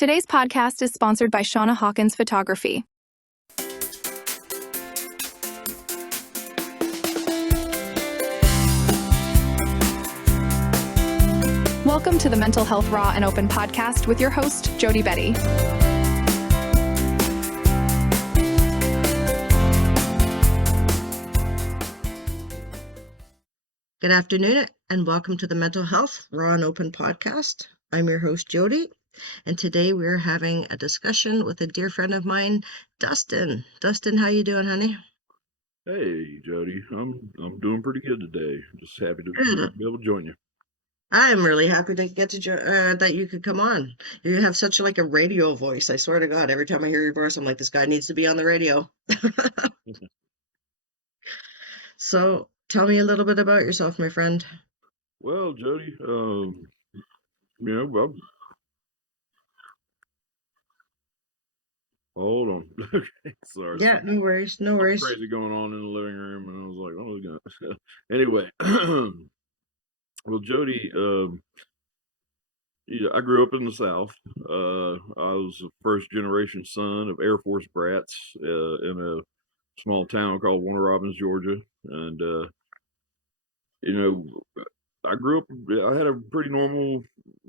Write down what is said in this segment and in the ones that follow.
Today's podcast is sponsored by Shauna Hawkins Photography. Welcome to the Mental Health Raw and Open podcast with your host, Jody Betty. Good afternoon and welcome to the Mental Health Raw and Open podcast. I'm your host, Jody, and today we're having a discussion with a dear friend of mine, Dustin. Dustin, how you doing, honey? Hey, Jody. I'm doing pretty good today. Just happy to Good. be able to join you. I'm really happy to get to that you could come on. You have such a radio voice. I swear to God, every time I hear your voice, I'm like, this guy needs to be on the radio. So tell me a little bit about yourself, my friend. Well, Jody, well, hold on. Okay, sorry. Yeah, no worries, no Something worries. crazy going on in the living room, and I was like, oh, God. Anyway, well, Jody, I grew up in the South. I was a first generation son of Air Force brats in a small town called Warner Robins, Georgia, and you know, I grew up. I had a pretty normal,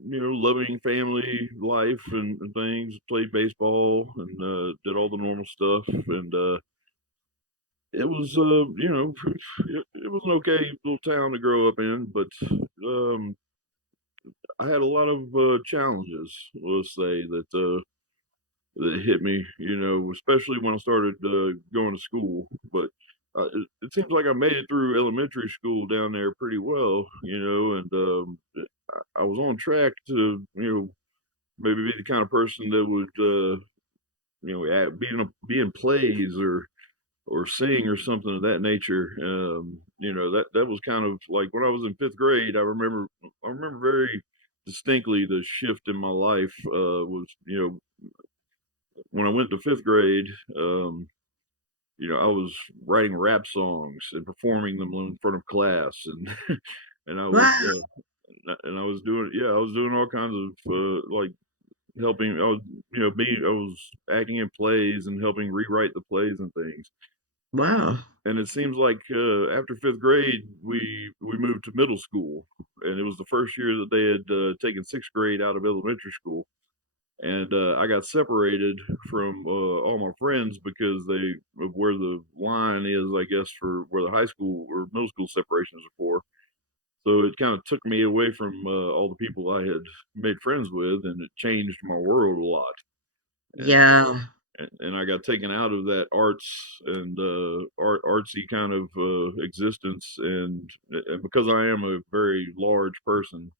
loving family life and things. Played baseball and did all the normal stuff. And it was, it was an okay little town to grow up in. But um, I had a lot of challenges. Let's say that hit me. Especially when I started going to school. But it seems like I made it through elementary school down there pretty well. And I was on track to, maybe be the kind of person that would, be in plays or sing or something of that nature. That was kind of like when I was in fifth grade. I remember very distinctly the shift in my life was, when I went to fifth grade. I was writing rap songs and performing them in front of class, and and I was Wow, I was doing all kinds of like helping. I was acting in plays and helping rewrite the plays and things. wow, And it seems like after fifth grade, we moved to middle school, and it was the first year that they had taken sixth grade out of elementary school. And I got separated from all my friends because of where the line is, I guess, for where the high school or middle school separations are for. So it kind of took me away from all the people I had made friends with, and it changed my world a lot. And yeah, and I got taken out of that arts and artsy kind of existence, and because I am a very large person,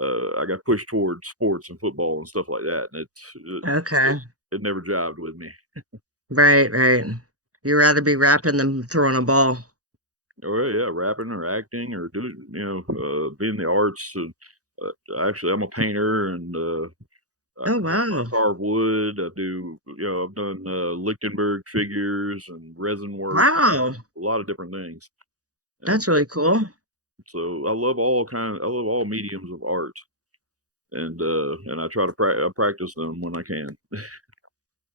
I got pushed towards sports and football and stuff like that, and it, okay. it never jived with me. Right, right. You'd rather be rapping than throwing a ball. Or yeah, rapping or acting or doing, being the arts. Actually, I'm a painter, and Oh, I wow. carve wood. I do, I've done Lichtenberg figures and resin work, Wow. a lot of different things. And That's really cool. so I love all mediums of art, and I try to I practice them when I can.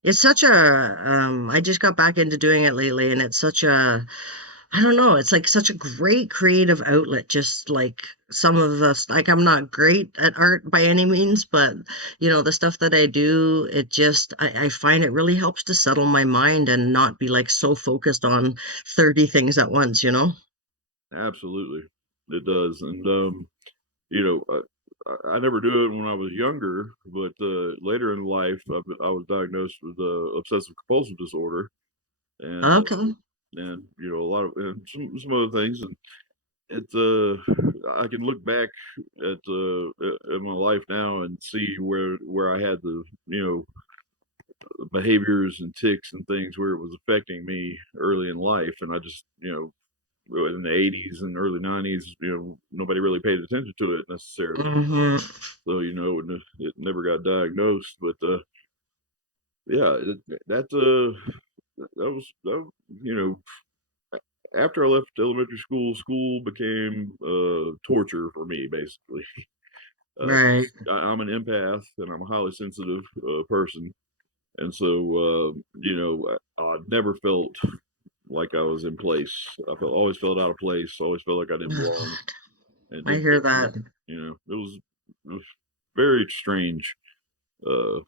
It's such I just got back into doing it lately, and it's such I don't know, it's like such a great creative outlet. Just like some of the, like, I'm not great at art by any means, but the stuff that I do, I find it really helps to settle my mind and not be like so focused on 30 things at once. Absolutely, it does. And you know, I never do it when I was younger, but later in life, I was diagnosed with obsessive compulsive disorder, and Okay. a lot of and some other things. And it's I can look back at my life now and see where I had the behaviors and ticks and things where it was affecting me early in life, and I just in the 80s and early 90s, nobody really paid attention to it necessarily. Hmm. So, it never got diagnosed. But yeah, that, after I left elementary school, school became torture for me, basically. Right. I'm an empath and I'm a highly sensitive person, and so I never felt like I was in place. Always felt out of place. Always felt like I didn't Oh, belong God. and I didn't hear fit in. that. It was very strange.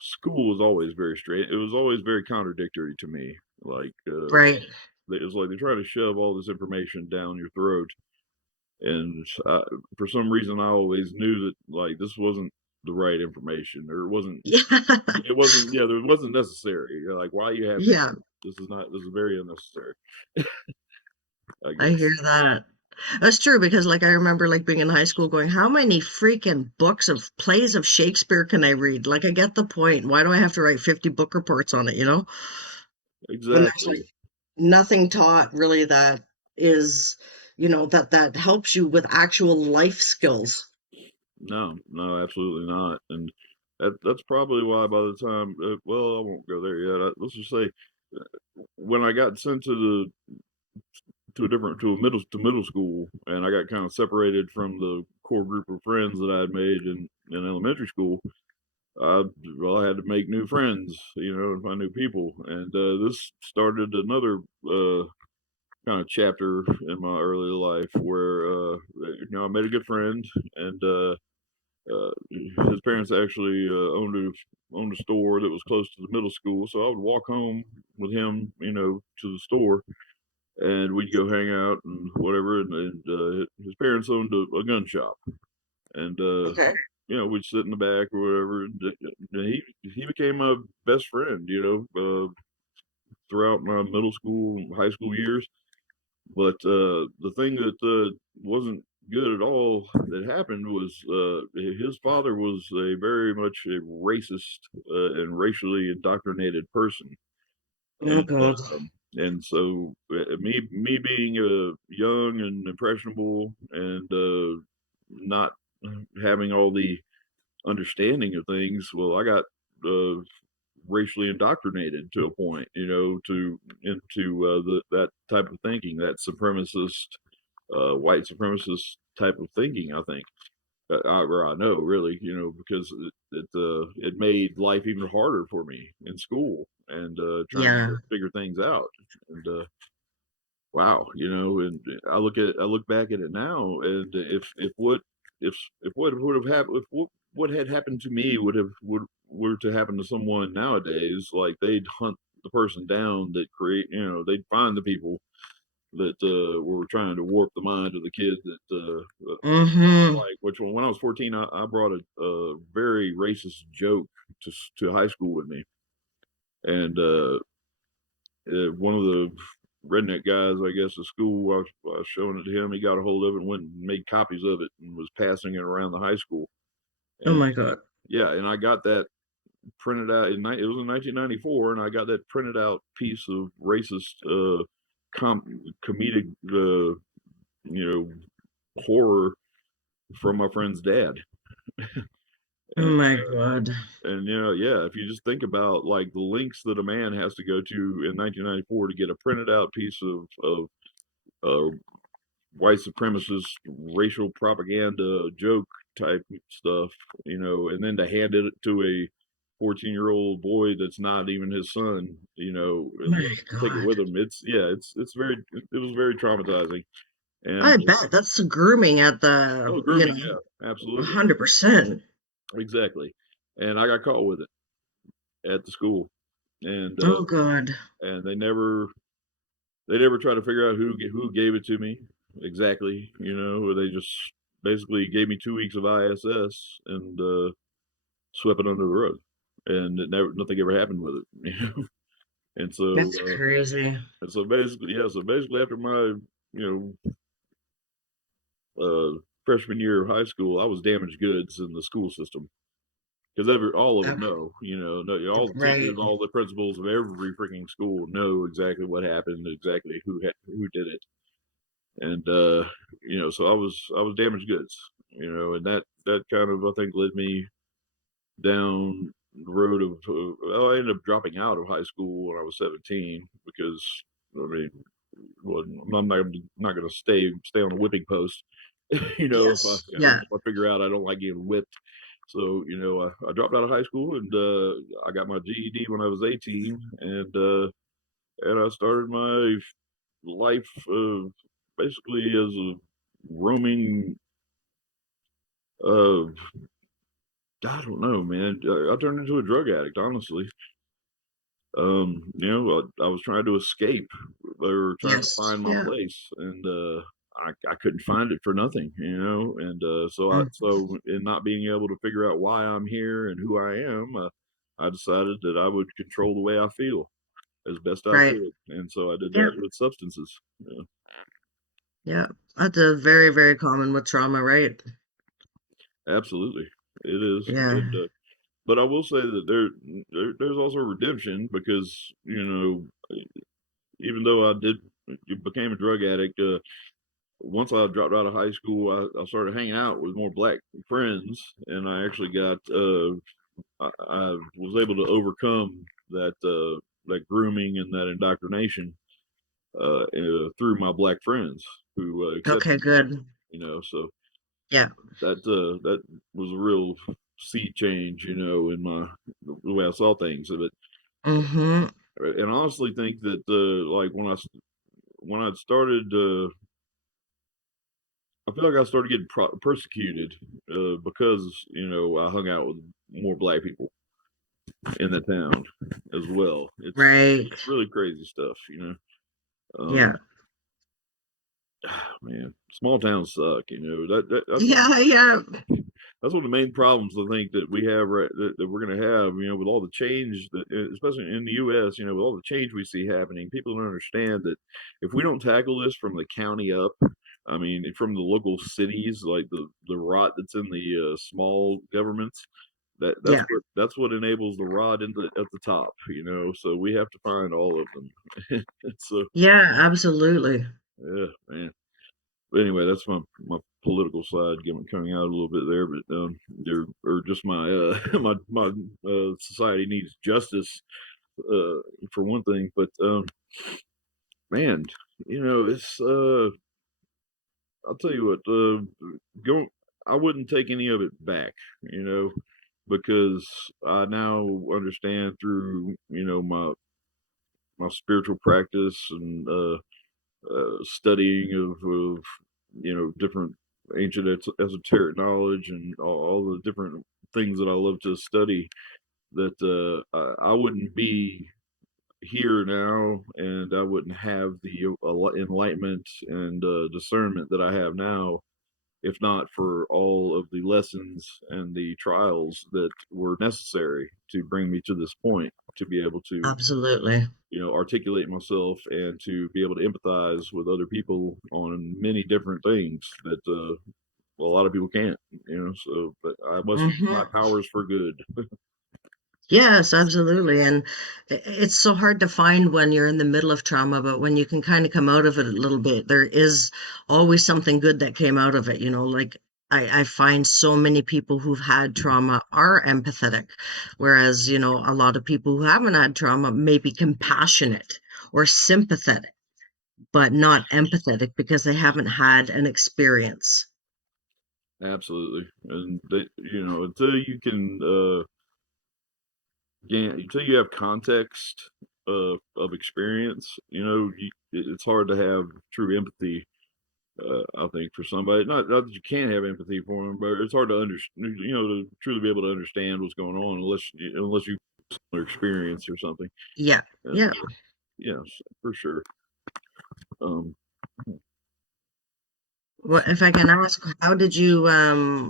School was always very strange. It was always very contradictory to me. Like Right. it was like they're trying to shove all this information down your throat, and for some reason I always knew that like this wasn't the right information, or it wasn't. Yeah. It wasn't. Yeah, there wasn't necessary. You're like, why are you having Yeah. this? Is not. This is very unnecessary. I I hear guess. that. That's true because like I remember like being in high school going, how many freaking books of plays of Shakespeare can I read? Like I get the point. Why do I have to write 50 book reports on it, you know? When there's like Exactly. nothing taught really that is, that helps you with actual life skills. No, no, absolutely not. And that's probably why by the time, well, I won't go there yet. Let's just say, when I got sent to middle school, and I got kind of separated from the core group of friends that I had made in elementary school. I had to make new friends, and find new people, and this started another kind of chapter in my early life where I made a good friend, and his parents actually owned a store that was close to the middle school, so I would walk home with him, to the store, and we'd go hang out and whatever. And his parents owned a gun shop, and Okay. we'd sit in the back or whatever. And he became my best friend, throughout my middle school and high school years. But the thing that wasn't good at all that happened was his father was a very much a racist and racially indoctrinated person, Oh and God. me being young and impressionable and not having all the understanding of things, well, I got uh, racially indoctrinated to a point, to into that type of thinking, that supremacist, white supremacist type of thinking. I think, or I know really, because it made life even harder for me in school and trying Yeah. to figure things out. And wow, and I look back at it now, and if what would have happened, if what had happened to me would were to happen to someone nowadays, like they'd hunt the person down that they'd find the people that were trying to warp the mind of the kid that Mm-hmm. like which when I was 14, I brought a very racist joke to high school with me, and one of the redneck guys, I guess, at school, I was showing it to him. He got a hold of it and went and made copies of it and was passing it around the high school. Oh And my God. yeah, and I got that printed out it was in 1994, and I got that printed out piece of racist comedic horror from my friend's dad. Oh And my God. yeah, if you just think about like the links that a man has to go to in 1994 to get a printed out piece of white supremacist racial propaganda joke type stuff, and then to hand it to a 14-year-old boy that's not even his son, and let My him take it God. with him. It was very traumatizing. And I bet that's grooming at the, oh, grooming, yeah, absolutely, 100%. exactly. And I got caught with it at the school, and Oh God. they never try to figure out who gave it to me exactly, or they just basically gave me 2 weeks of ISS and swept it under the rug, and nothing ever happened with it, And so, That's crazy. so basically, after my freshman year of high school, I was damaged goods in the school system because all of them Okay. know, no, all the Right. teachers, all the principals of every freaking school know exactly what happened, exactly who did it. And so I was damaged goods, and that kind of, I think, led me down the road of well, I ended up dropping out of high school when I was 17 because I mean, well, I'm not going to stay on a whipping post, if I Yes. Yeah. figure out I don't like getting whipped. So, I dropped out of high school and I got my GED when I was 18, and I started my life basically as a roaming. Uh, I don't know, man. I turned into a drug addict, honestly. I was trying to escape or trying to Yes. find my Yeah. place, and I couldn't find it for nothing, and Mm, so in not being able to figure out why I'm here and who I am, I decided that I would control the way I feel as best I right. could, and so I did Yeah. that with substances. Yeah, Yeah. That's a very, very common with trauma, right? absolutely, it is, Yeah. but I will say that there's also redemption because even though I did became a drug addict. Once I dropped out of high school, I started hanging out with more black friends, and I actually got I was able to overcome that grooming and that indoctrination through my black friends who Okay, accepted me. good. So Yeah. that was a real sea change, in the way I saw things. But Mm-hmm. and I honestly think that like when I started. I feel like I started getting persecuted because I hung out with more black people in the town as well. It's Right. really crazy stuff, Yeah. Um, man, small towns suck. Yeah, yeah. That's one of the main problems I think that we have that we're going to have. With all the change that, especially in the U.S., with all the change we see happening, people don't understand that if we don't tackle this from the county up, I mean, from the local cities, like the rot that's in the small governments, that's Yeah. what enables the rot at the top. So we have to find all of them. So Yeah, absolutely. yeah, man. But anyway, that's my political side coming out a little bit there, but there or just my my society needs justice for one thing, but man, it's I'll tell you what, go I wouldn't take any of it back, you know, because I now understand through my spiritual practice and studying of different ancient esoteric knowledge and all the different things that I love to study that I wouldn't be here now and I wouldn't have the enlightenment and discernment that I have now if not for all of the lessons and the trials that were necessary to bring me to this point to be able to Absolutely. articulate myself and to be able to empathize with other people on many different things that well, a lot of people can't, so but I must use my Mm-hmm. powers for good. Yes, absolutely. And it's so hard to find when you're in the middle of trauma, but when you can kind of come out of it a little bit, there is always something good that came out of it. Like I find so many people who've had trauma are empathetic, whereas, a lot of people who haven't had trauma may be compassionate or sympathetic, but not empathetic because they haven't had an experience. Absolutely. And they, until you can gain until you have context of experience, it's hard to have true empathy. I think for somebody, not that you can't have empathy for them, but it's hard to understand, to truly be able to understand what's going on unless you experience or something. Yeah. And Yeah. yes, for sure. Um, Well, if I can ask, how did you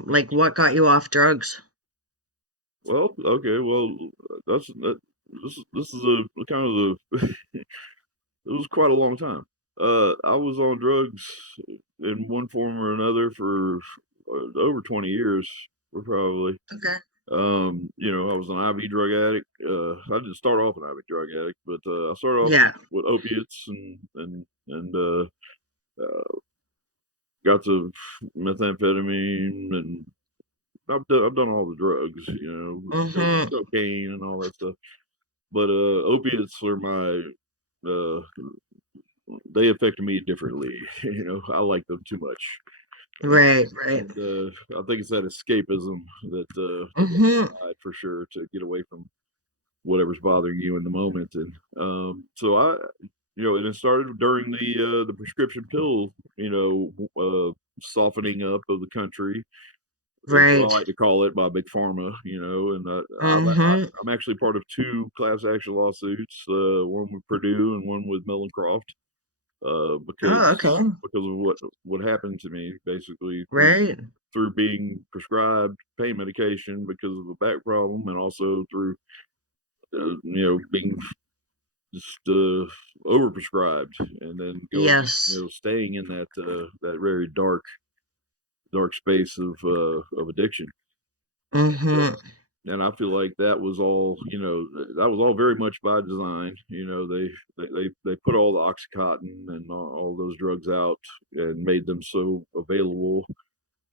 like what got you off drugs? well, okay, well, this is a kind of the it was quite a long time. I was on drugs in one form or another for over 20 years, probably. Okay. I was an IV drug addict. I didn't start off an IV drug addict, but I started off Yeah. with opiates and got to methamphetamine, and I've done all the drugs, Mm-hmm. cocaine and all that stuff. But opiates are my uh, they affected me differently. I like them too much. Right, right. And I think it's that escapism that they Mhm. provide for sure to get away from whatever's bothering you in the moment. And so and it started during the prescription pill, softening up of the country, is what I Right. like to call it, by big pharma. And Mhm. I'm actually part of two class action lawsuits, one with Purdue and one with Mellencroft, Oh, okay. because of what happened to me, basically Right. through being prescribed pain medication because of a back problem, and also through being just overprescribed, and then going, Yes. staying in that very dark space of addiction. Mhm. And I feel like that was all, that was all very much by design. They put all the oxycontin and all those drugs out and made them so available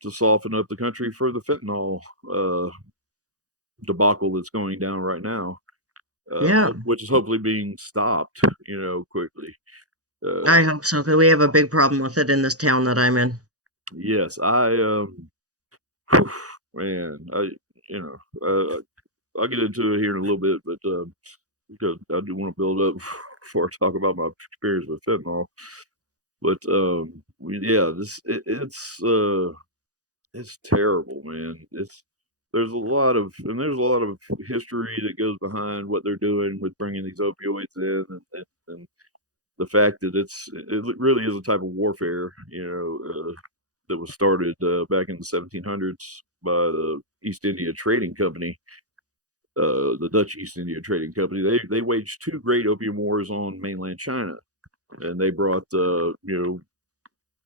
to soften up the country for the fentanyl uh, debacle that's going down right now, Yeah. which is hopefully being stopped, quickly. Uh, I hope so, 'cause we have a big problem with it in this town that I'm in. yes, whew, man, you know, I'll get into it here in a little bit, but because I do want to build up before I talk about my experience with fentanyl. But yeah, it's terrible, man. There's a lot of history that goes behind what they're doing with bringing these opioids in, and the fact that it really is a type of warfare, that was started back in the 1700s by the East India Trading Company, the Dutch East India Trading Company. They waged two great opium wars on mainland China, and they brought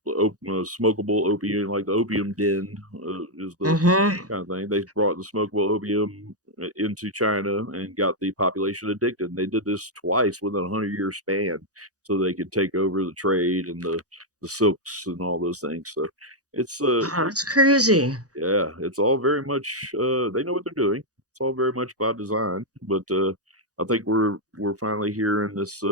smokable opium, like the opium den, is the Mhm. kind of thing. They brought the smokable opium into China and got the population addicted. And they did this twice within a 100-year span, so they could take over the trade and the silks and all those things. So it's Oh, that's crazy. yeah, it's all very much they know what they're doing. It's all very much by design, but I think we're finally here in this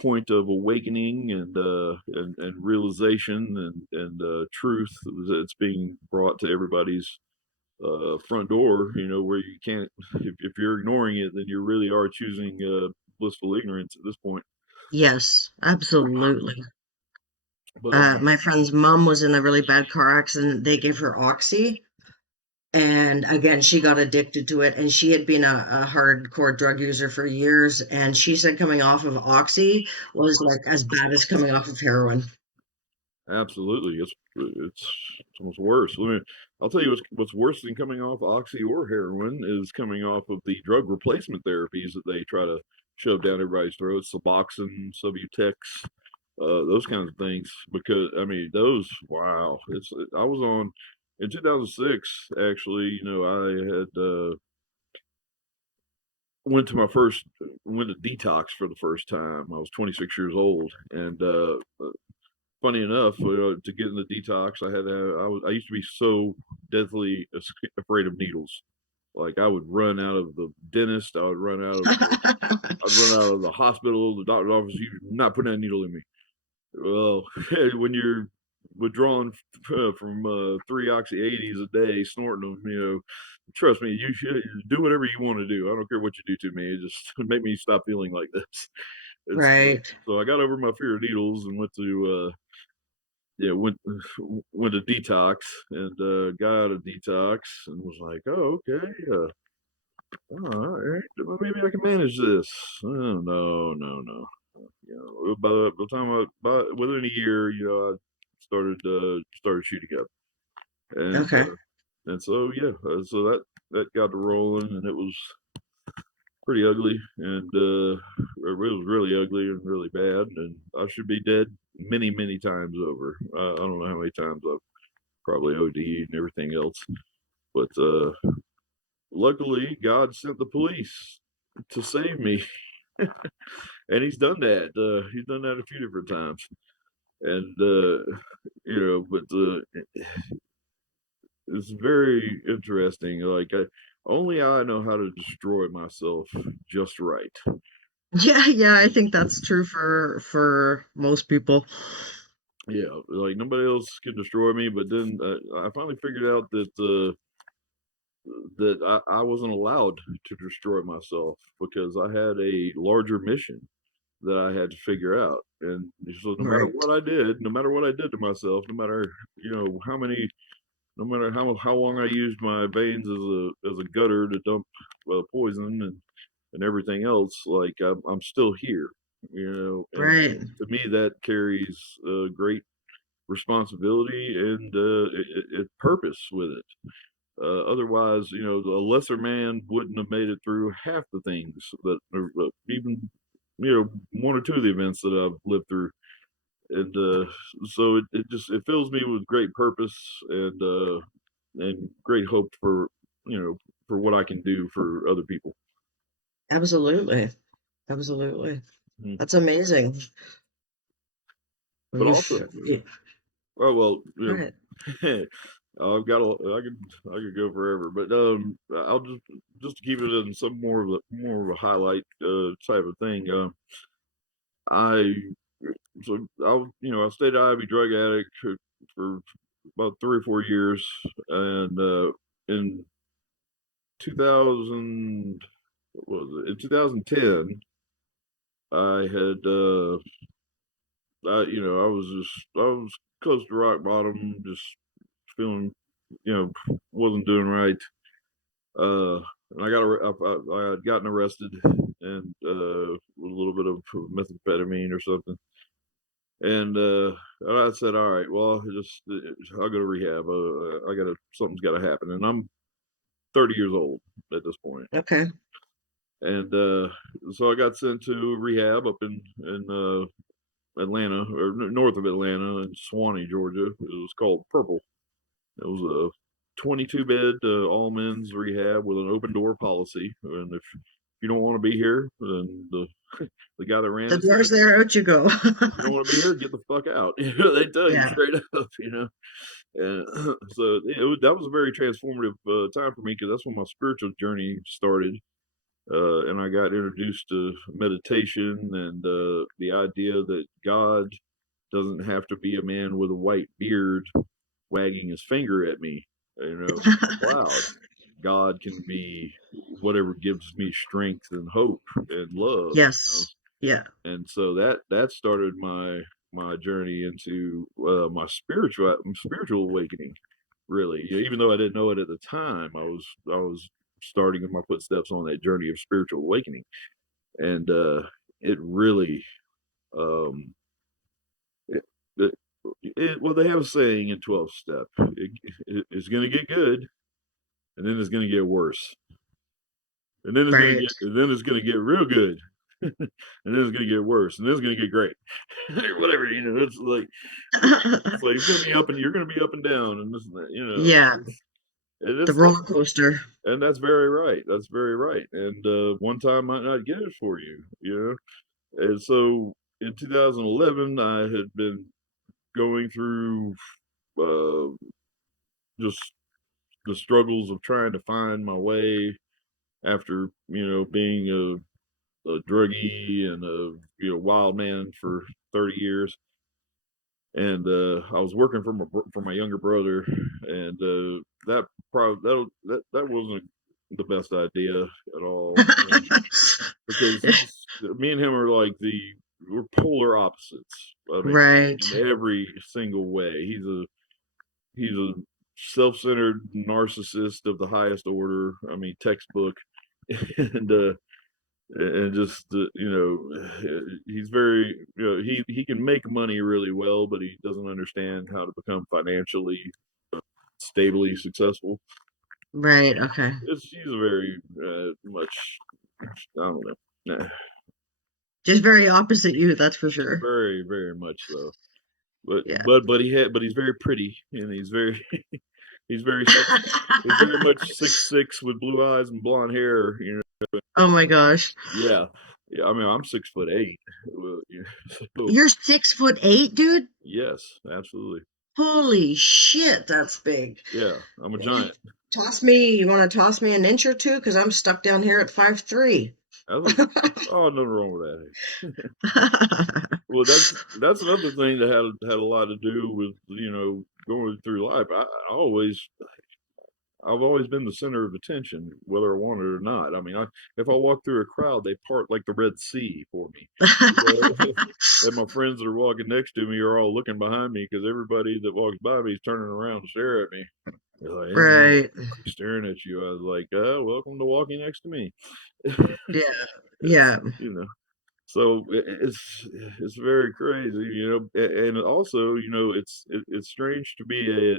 point of awakening and realization and truth that's being brought to everybody's front door. Where you can't, if you're ignoring it, then you really are choosing blissful ignorance at this point. Yes, absolutely. But My friend's mom was in a really bad car accident. They gave her Oxy, and again, she got addicted to it. And she had been a hardcore drug user for years. And she said coming off of Oxy was like as bad as coming off of heroin. absolutely, it's almost worse. I'll tell you what's worse than coming off oxy or heroin is coming off of the drug replacement therapies that they try to shove down everybody's throats, Suboxone, Subutex, those kinds of things. Because I mean, those, wow, I was on in 2006. Actually, I had went to detox for the first time. I was 26 years old, and funny enough, to get in the detox, I used to be so deathly afraid of needles. Like I would run out of the dentist, I'd run out of the hospital, the doctor's office. You're not putting that needle in me. Well, when you're withdrawing from 3 oxy 80s a day, snorting them, trust me, you should do whatever you want to do. I don't care what you do to me. It just make me stop feeling like this. It's Right. so I got over my fear of needles and went to yeah, went to detox and got out of detox and was like, oh, okay, all right, well, maybe I can manage this. Oh, no, no, no. By the time within a year, I started shooting up, and Okay. so yeah, so that got to rolling, and it was pretty ugly, and it was really ugly and really bad, and I should be dead many, many times over. I don't know how many times I've probably OD and everything else. But luckily, God sent the police to save me, and He's done that. He's done that a few different times, and but it's very interesting. Like, only I know how to destroy myself just right. Yeah, yeah, I think that's true for most people. Yeah, like nobody else can destroy me. But then I finally figured out that I wasn't allowed to destroy myself because I had a larger mission that I had to figure out. And so Right. no matter what I did to myself, no matter no matter how long I used my veins as a gutter to dump poison and everything else, like I'm still here, and Right. to me that carries great responsibility and purpose with it. Otherwise, a lesser man wouldn't have made it through half the things that, or even, one or two of the events that I've lived through. And so it fills me with great purpose and great hope for, for what I can do for other people. Absolutely. Absolutely. Mhm. That's amazing. But You've, also, you, oh well, right. I could go forever, but I'll just to keep it in some more of a highlight type of thing. I I stayed an IV drug addict for about 3 or 4 years, and in 2000, what was it? In 2010, I had I was close to rock bottom, just feeling, wasn't doing right. Uh, and I had gotten arrested and with a little bit of methamphetamine or something. And I said, all right, well, I'll go to rehab. Something's got to happen. And I'm 30 years old at this point. Okay. And so I got sent to rehab up in Atlanta, or north of Atlanta, in Swanee, Georgia. It was called Purple. It was a 22-bed all men's rehab with an open door policy. And if you don't want to be here, then the guy that ran The it said, door's there, out you go. you don't want to be here, get the fuck out. They tell you Yeah. straight up. And so that was a very transformative time for me because that's when my spiritual journey started. And I got introduced to meditation and the idea that God doesn't have to be a man with a white beard wagging his finger at me, from a cloud. God can be whatever gives me strength and hope and love. Yes. Yeah. And so that started my journey into my spiritual awakening. Really, even though I didn't know it at the time, I was starting in my footsteps on that journey of spiritual awakening, and it really um, it, it, well, they have a saying in 12 step, it's going to get good, and then it's going to get worse, and then Right. it's going to get real good, and then it's going to get worse, and then it's going to get great. Whatever, it's going to be up, and you're going to be up and down, and this and that. Yeah. And The it's roller coaster. and that's very right. That's very right. And one time might not get it for you. And so in 2011, I had been going through uh, just the struggles of trying to find my way after being a druggie and a wild man for 30 years. And I was working for my younger brother, and that probably that wasn't the best idea at all, because me and him are like we're polar opposites. I mean, Right. in every single way. He's a self-centered narcissist of the highest order. I mean, textbook, and just he's very he can make money really well, but he doesn't understand how to become financially stably successful. Right. Okay. He's a very much, I don't know, Just very opposite you, that's for sure. very very much so. But Yeah. he's very pretty, and he's very he's very six he's very much 6'6" with blue eyes and blonde hair. Oh my gosh. Yeah, yeah. I mean, I'm 6'8". So You're 6'8", dude? yes, absolutely. Holy shit, that's big. Yeah, I'm a Yeah. giant. You want to toss me an inch or two? Because I'm stuck down here at 5'3". I was, oh, nothing wrong with that. Well, that's another thing that had a lot to do with going through life. I've always been the center of attention, whether I want it or not. I mean, if I walk through a crowd, they part like the Red Sea for me. And my friends that are walking next to me are all looking behind me because everybody that walks by me is turning around to stare at me. They're like, "Hey, man, Right. I'm staring at you." I was like, "Welcome to walking next to me." Yeah. It's, Yeah. so it's very crazy, and also, it's strange to be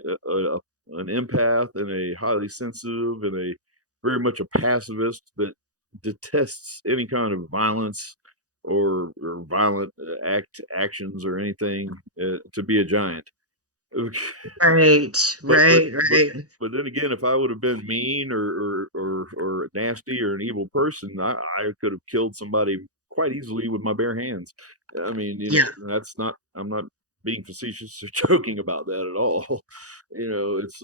an empath and a highly sensitive and a very much a pacifist that detests any kind of violence or violent actions or anything, to be a giant. Right. But but Right. but Right. but then again, if I would have been mean or nasty or an evil person, I could have killed somebody quite easily with my bare hands. I mean, Yeah. that's not. I'm not being facetious or joking about that at all. It's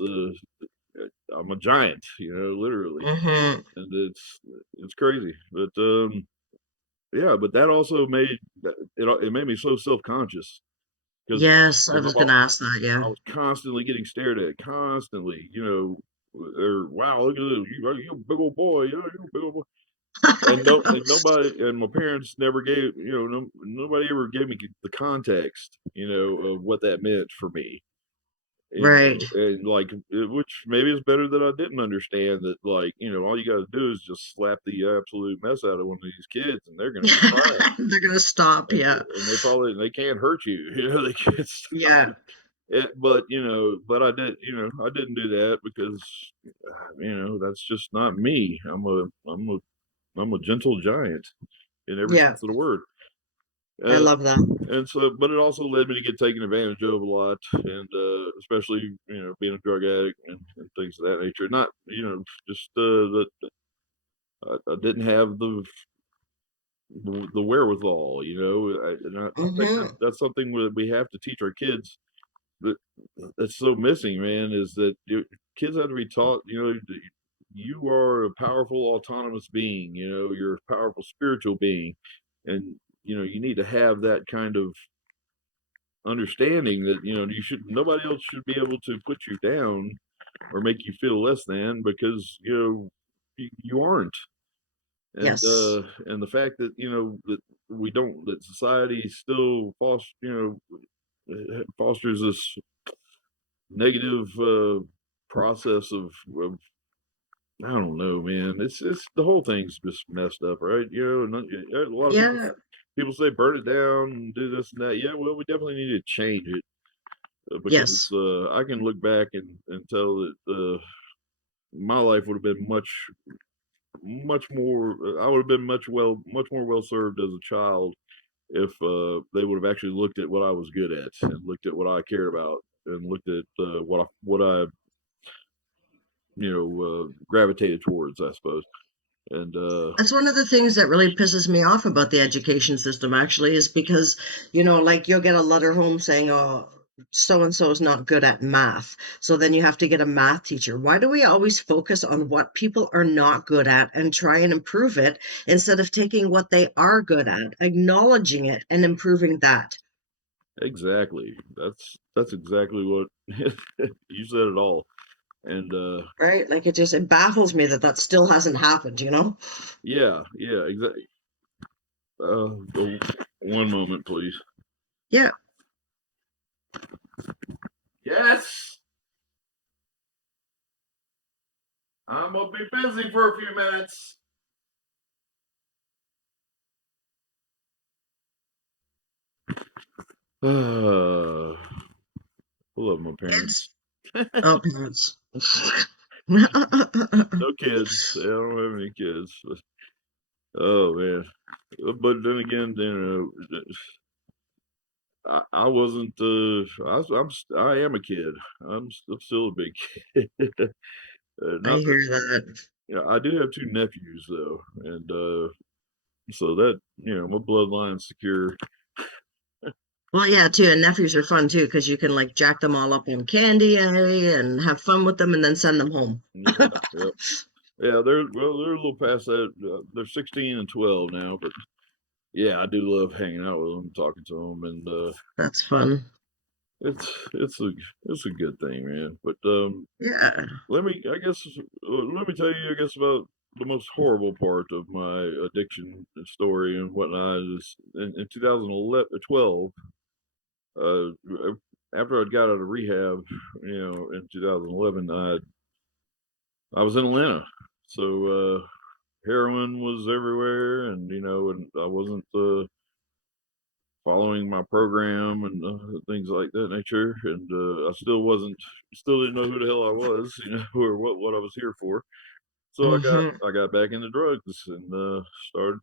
I'm a giant. Literally, Hmm. and it's crazy. But yeah, but that also it made me so self conscious because Yes, I because was gonna ask that. Yeah. I was constantly getting stared at, constantly, or wow, look at this, you a big old boy, you a big old boy. And my parents never gave, nobody ever gave me the context, of what that meant for me. Right. And like, which maybe is better that I didn't understand that, like, all you got to do is just slap the absolute mess out of one of these kids, and they're going to be quiet, They're gonna stop. and Yeah. they can't hurt you, they can't stop Yeah. you. But I didn't do that because that's just not me. I'm a gentle giant in every Yeah. sense of the word. I Uh, love that. and so, but it also led me to get taken advantage of a lot, and especially being a drug addict and things of that nature. Not just that I didn't have the wherewithal. I think Hmm. that's something that we have to teach our kids that that's so missing, man, is that kids have to be taught, that you are a powerful autonomous being, you're a powerful spiritual being, and you need to have that kind of understanding that you should nobody else should be able to put you down or make you feel less than because you aren't. Yes. And the fact that that we don't that society still fosters this negative process of I don't know, man. It's the whole thing's just messed up, right? And a lot of Yeah. people say burn it down and do this and that. Yeah, well, we definitely need to change it because Yes. I can look back and tell that my life would have been much more. I would have been much more well served as a child if they would have actually looked at what I was good at and looked at what I cared about and looked at what I gravitated towards, I suppose. And That's one of the things that really pisses me off about the education system, actually, is because, like you'll get a letter home saying, oh, so and so is not good at math. So then you have to get a math teacher. Why do we always focus on what people are not good at and try and improve it instead of taking what they are good at, acknowledging it, and improving that? exactly, that's exactly what you said it all. And Right? Like it baffles me that that still hasn't happened. yeah, yeah, exactly. Oh, one moment, please. Yeah. Yes, I'm gonna be busy for a few minutes. I love my parents. Kids. Oh, parents. No kids. I don't have any kids. Oh man. But then again, I wasn't. I am a kid. I'm still a big kid. I Not that. hear that. I do have two nephews though, and so that my bloodline's secure. Well, yeah, too, and nephews are fun too because you can like jack them all up on candy and have fun with them and then send them home. Yeah, yeah. They're a little past that. They're 16 and 12 now, but Yeah, I do love hanging out with them, talking to them, and That's fun. it's it's a it's a good thing, man. But Yeah. let me, I guess, let me tell you, I guess, about the most horrible part of my addiction story and whatnot is in 2012, uh, after I'd got out of rehab, in 2011, I was in Atlanta, so heroin was everywhere, and and I wasn't following my program and things like that nature, and I still didn't know who the hell I was, or what I was here for. So Mm-hmm. I got back into drugs and started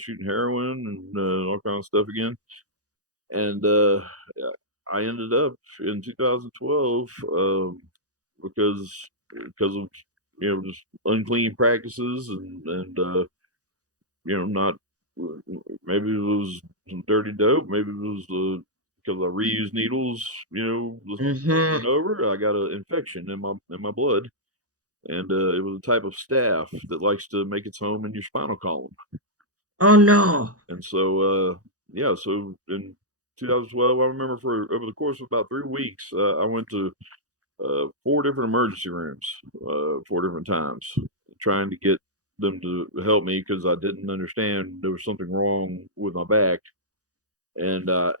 shooting heroin and all kinds of stuff again. And yeah, I ended up in 2012 because of just unclean practices and not maybe it was some dirty dope, maybe it was because I reused needles, Mm-hmm. and over. I got an infection in my blood, and it was a type of staph that likes to make its home in your spinal column. Oh no. And so, yeah, so in 2012, I remember for over the course of about 3 weeks, I went to four different emergency rooms, four different times, trying to get them to help me because I didn't understand there was something wrong with my back. And I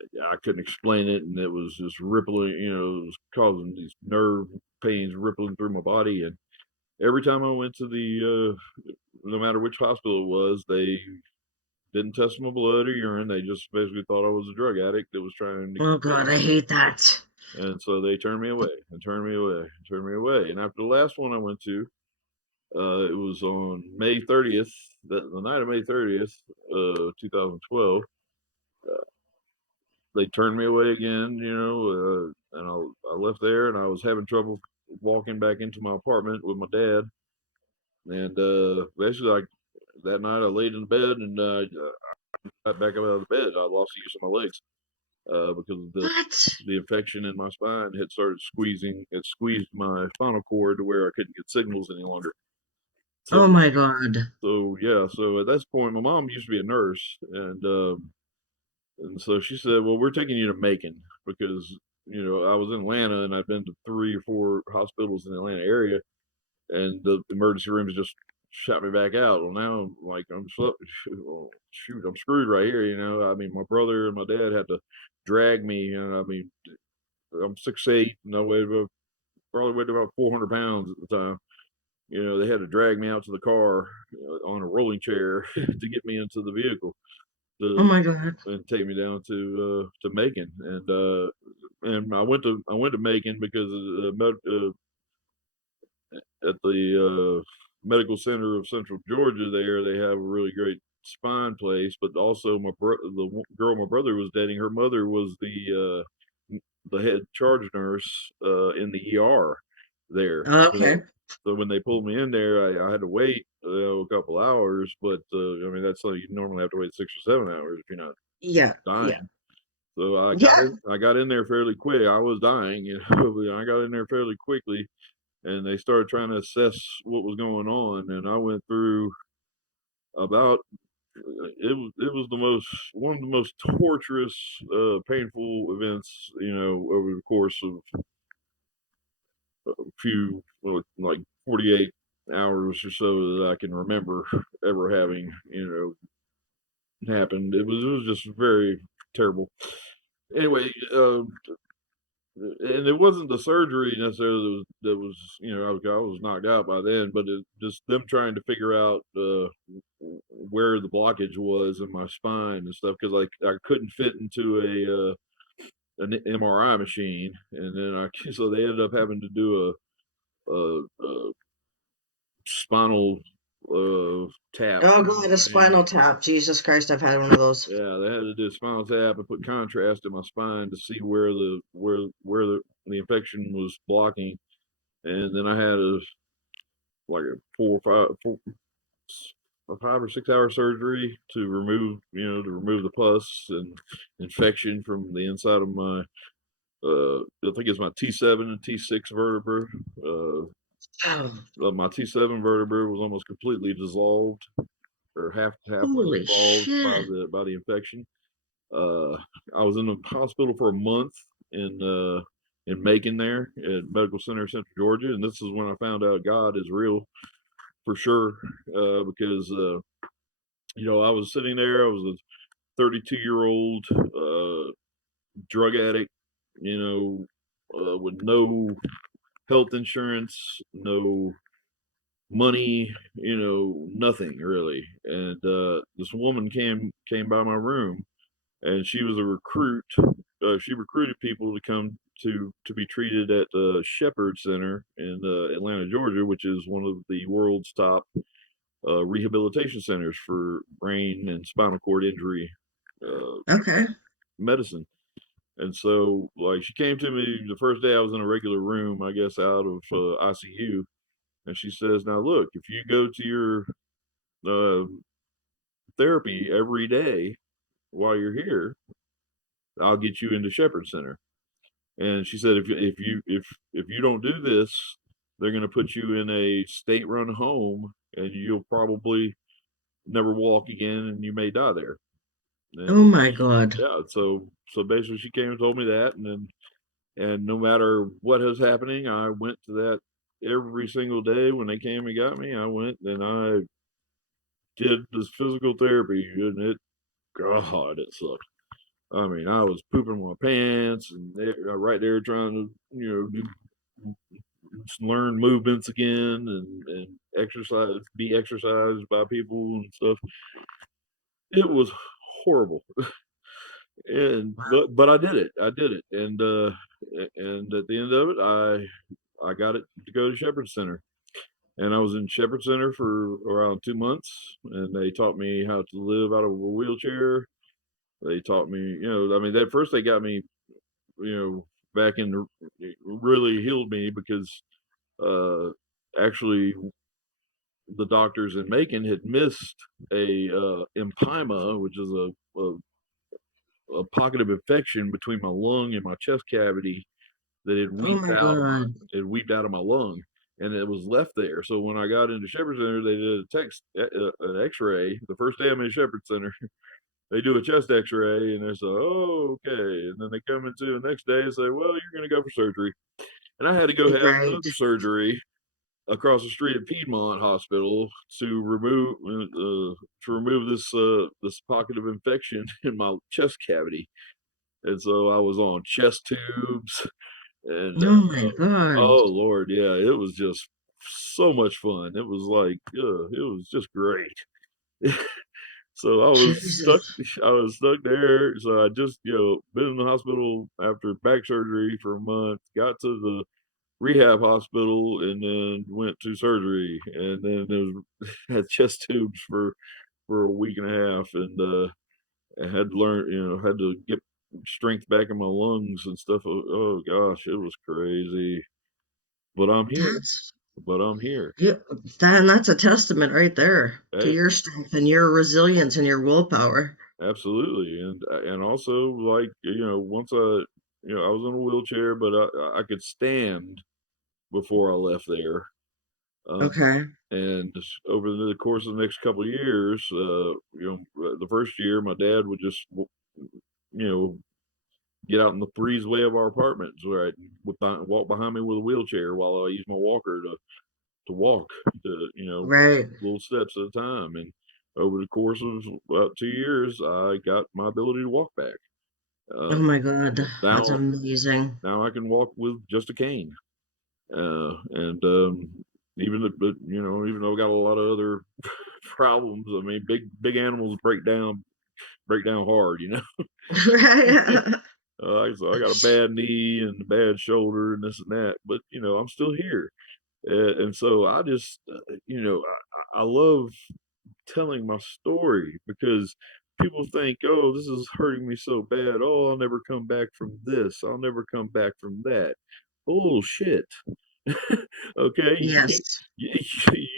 couldn't explain it, and it was just rippling, it was causing these nerve pains rippling through my body. And every time I went to no matter which hospital it was, they didn't test my blood or urine. They just basically thought I was a drug addict that was trying to get Oh God, I fixed. hate that. And so they turned me away and turned me away and turned me away. And after the last one I went to, it was on May 30th, the night of May 30th, 2012. They turned me away again, and I left there, and I was having trouble walking back into my apartment with my dad. And basically, that night I laid in bed and got back up out of the bed. I lost the use of my legs because of What? the infection in my spine had started squeezing. It squeezed my spinal cord to where I couldn't get signals any longer. Oh So my God. so yeah. So at this point, my mom used to be a nurse, and so she said, "Well, we're taking you to Macon because I was in Atlanta and I'd been to 3 or 4 hospitals in the Atlanta area, and the emergency rooms just shot me back out. Well, now I'm like, well, shoot, I'm screwed right here. I mean, my brother and my dad had to drag me. I mean, I'm 6'8", and I probably weighed about 400 pounds at the time. They had to drag me out to the car on a rolling chair to get me into the vehicle Oh to my God. and take me down to Macon. And I went to Macon because at the medical center of Central Georgia. They have a really great spine place, but also girl my brother was dating, her mother was the head charge nurse in the ER there. Okay. So when they pulled me in there, I had to wait a couple hours, but I mean that's like you normally have to wait 6 or 7 hours if you're not Yeah. Yeah. dying. So Yeah. I got in there fairly quick. I was dying, but I got in there fairly quickly, and they started trying to assess what was going on. And I went through about it was the most one of the most torturous, painful events, over the course of a few, well, like 48 hours or so that I can remember ever having, happened. It was just very terrible. Anyway, and it wasn't the surgery necessarily that was I was knocked out by then, but just them trying to figure out where the blockage was in my spine and stuff because I couldn't fit into an MRI machine, and then I so they ended up having to do a spinal tap Oh kind God, of a thing. spinal tap. Jesus Christ, I've had one of those. Yeah, they had to do a spinal tap and put contrast in my spine to see where the infection was blocking. And then I had like a 5 or 6 hour surgery to remove the pus and infection from the inside of my I think it's my T7 and T6 vertebra. Uh, Oh, my T7 vertebra was almost completely dissolved, or halfway Holy involved shit. by the infection. Uh, I was in the hospital for a month in Macon there at Medical Center Central Georgia, and this is when I found out God is real for sure. Because I was sitting there, I was a 32-year-old drug addict, with no health insurance, no money, nothing really. And this woman came by my room, and she was a recruit. She recruited people to come to be treated at the Shepherd Center in Atlanta, Georgia, which is one of the world's top rehabilitation centers for brain and spinal cord injury uh, Okay. medicine. And so, like, she came to me the first day I was in a regular room, I guess, out of ICU, and she says, "Now look, if you go to your uh, therapy every day while you're here, I'll get you into Shepherd Center." And she said, if you don't do this, they're going to put you in a state-run home, and you'll probably never walk again, and you may die there. And Oh my God. yeah, so basically, she came and told me that, and no matter what was happening, I went to that every single day when they came and got me. I went and I did this physical therapy, and God, it sucked. I mean, I was pooping my pants and right there trying to, learn movements again and exercise, be exercised by people and stuff. It was horrible, and but I did it. I did it, and at the end of it, I got it to go to Shepherd Center, and I was in Shepherd Center for around 2 months, and they taught me how to live out of a wheelchair. They taught me, I mean, at first they got me, you back in, really healed me because uh, actually the doctors in Macon had missed a empyema, which is a pocket of infection between my lung and my chest cavity that had Oh weeped my out. God. It weeped out of my lung, and it was left there. So when I got into Shepherd Center, they did an X-ray. The first day I'm in Shepherd Center, they do a chest X-ray, and they say, "Oh, okay," and then they come into the next day and say, "Well, you're going to go for surgery," and I had to go have Right. another surgery across the street at Piedmont Hospital to remove this pocket of infection in my chest cavity. And so I was on chest tubes, and Oh my God. oh Lord, yeah, it was just so much fun. It was like, it was just great. So Jesus. I was stuck there. So I just, been in the hospital after back surgery for a month, got to the rehab hospital, and then went to surgery, and then there was had chest tubes for a week and a half, and I had to learn, had to get strength back in my lungs and stuff. Oh gosh, it was crazy. But I'm here. That's But I'm here. yeah, that's a testament right there to Hey, your strength and your resilience and your willpower. absolutely, and also, like, once I was in a wheelchair, but I could stand before I left there. Um, Okay. and over the course of the next couple of years, the first year, my dad would just, get out in the breezeway of our apartment, where I would walk behind me with a wheelchair while I use my walker to walk, Right. little steps at a time. And over the course of about 2 years, I got my ability to walk back. Oh Uh, my God. That's now, amazing. now I can walk with just a cane. And even though I got a lot of other problems, I mean, big animals break down hard. Right. So I got a bad knee and a bad shoulder and this and that, but I'm still here. And so I just, I love telling my story because people think, oh, this is hurting me so bad. Oh, I'll never come back from this. I'll never come back from that. Bullshit. Okay, Yes. you,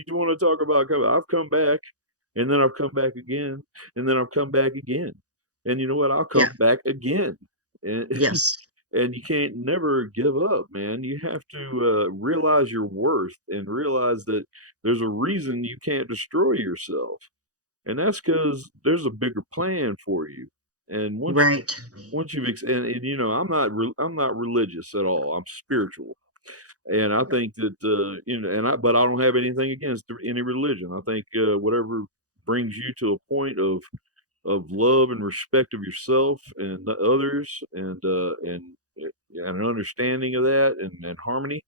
you want to talk about coming? I've come back, and then I've come back again, and then I've come back again, and you know what? I'll Yeah. come back again, and Yes. and you can't never give up, man. You have to realize your worth and realize that there's a reason you can't destroy yourself. and that's because there's a bigger plan for you. And Right. once you've and you know, I'm not religious at all. I'm spiritual, and I think that you know, but I don't have anything against any religion. I think whatever brings you to a point of love and respect of yourself and the others, and an understanding of that, and harmony,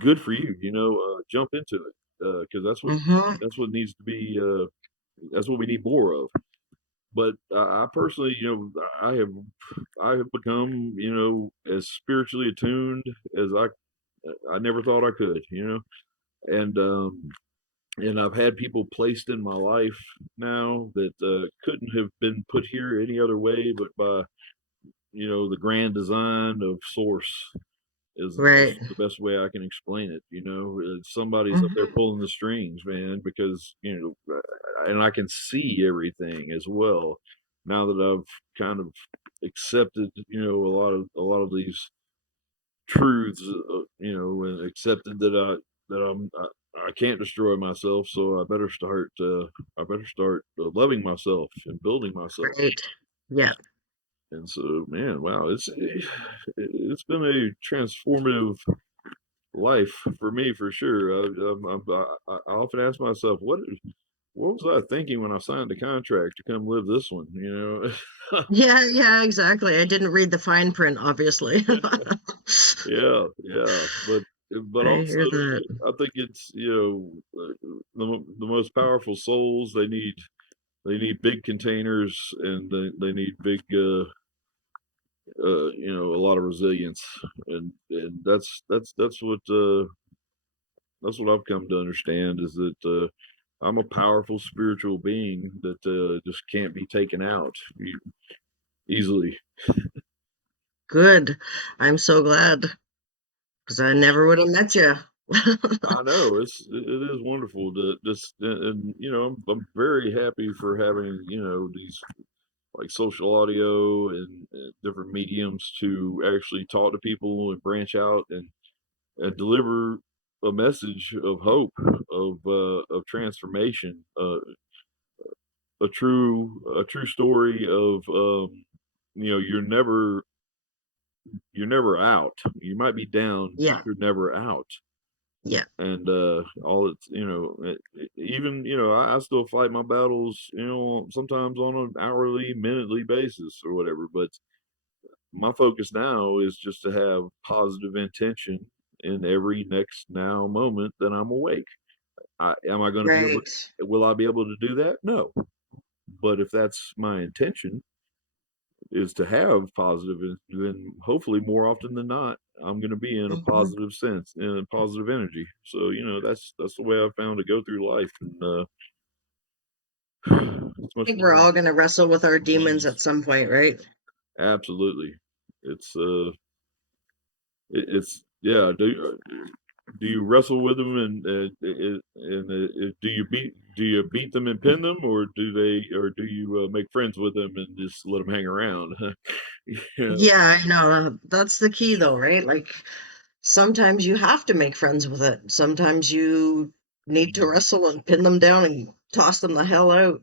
good for you. You know, jump into it because Mm-hmm. that's what needs to be. That's what we need more of. But I personally, you know, I have become, you know, as spiritually attuned as I never thought I could. You know, and and I've had people placed in my life now that couldn't have been put here any other way, but by, you know, the grand design of Source is Right. the best way I can explain it. You know, somebody's up there Mm-hmm. pulling the strings, man, because you know, and I can see everything as well now that I've kind of accepted, you know, a lot of these truths, you know, and accepted that I can't destroy myself, so I better start loving myself and building myself. Right. Yeah. And so, man, wow, it's been a transformative life for me for sure. I often ask myself, what was I thinking when I signed the contract to come live this one? You know? Yeah, yeah, exactly. I didn't read the fine print, obviously. Yeah, yeah, but I also hear that. I think it's, you know, the most powerful souls, they need big containers, and they need big you know, a lot of resilience, and that's what I've come to understand is that I'm a powerful spiritual being that just can't be taken out easily. Good. I'm so glad because I never would have met you. I know it is wonderful to just and you know, I'm very happy for having, you know, these like social audio and different mediums to actually talk to people and branch out and deliver a message of hope, of transformation, a true story of you know, you're never out. You might be down, but Yeah, you're never out. yeah. And all it's, you know, even, you know, I still fight my battles, you know, sometimes on an hourly, minutely basis or whatever. But my focus now is just to have positive intention in every next now moment that I'm awake. Am I going to be able? Right. Will I be able to do that? No. But if that's my intention, is to have positive, then hopefully more often than not, I'm going to be in a Hmm. positive sense, in a positive energy. So you know, that's the way I found to go through life, and it's I much think we're more all going to wrestle with our demons harmonious. at some point, right? Absolutely, it's it's yeah. Do you wrestle with them and do you beat them and pin them, or do you make friends with them and just let them hang around? You know, Yeah, I know. That's the key, though, right? Like sometimes you have to make friends with it. Sometimes you need to wrestle and pin them down and toss them the hell out.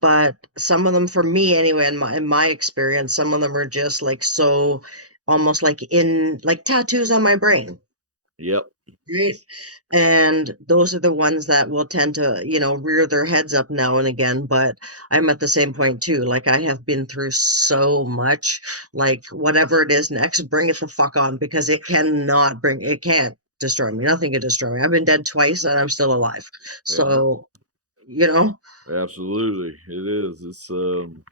But some of them, for me anyway, in my experience, some of them are just like so almost like in like tattoos on my brain. yep, Right. And those are the ones that will tend to, rear their heads up now and again. But I'm at the same point too. Like I have been through so much, like whatever it is next, bring it the fuck on because it can't destroy me. Nothing can destroy me. I've been dead twice and I'm still alive. yeah. So, you know, Absolutely, it is. It's and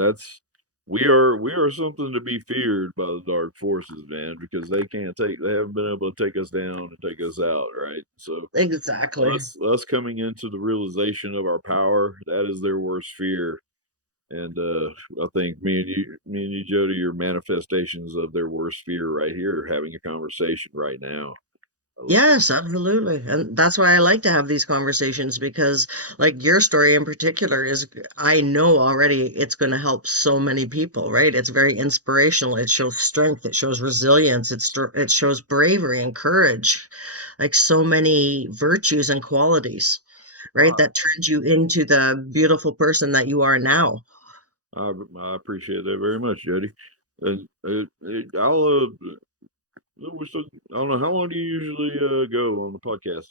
that's we are something to be feared by the dark forces, man, because they haven't been able to take us down and take us out, right? So exactly. us coming into the realization of our power, that is their worst fear. And I think me and you, Jody, are manifestations of their worst fear right here, having a conversation right now. I look Yes, absolutely. And that's why I like to have these conversations because, like, your story in particular is, I know already it's going to help so many people, right? It's very inspirational. It shows strength, it shows resilience, it shows bravery and courage, like so many virtues and qualities. right? That turned you into the beautiful person that you are now. I appreciate that very much, Jody. And I'll I don't know, how long do you usually go on the podcast?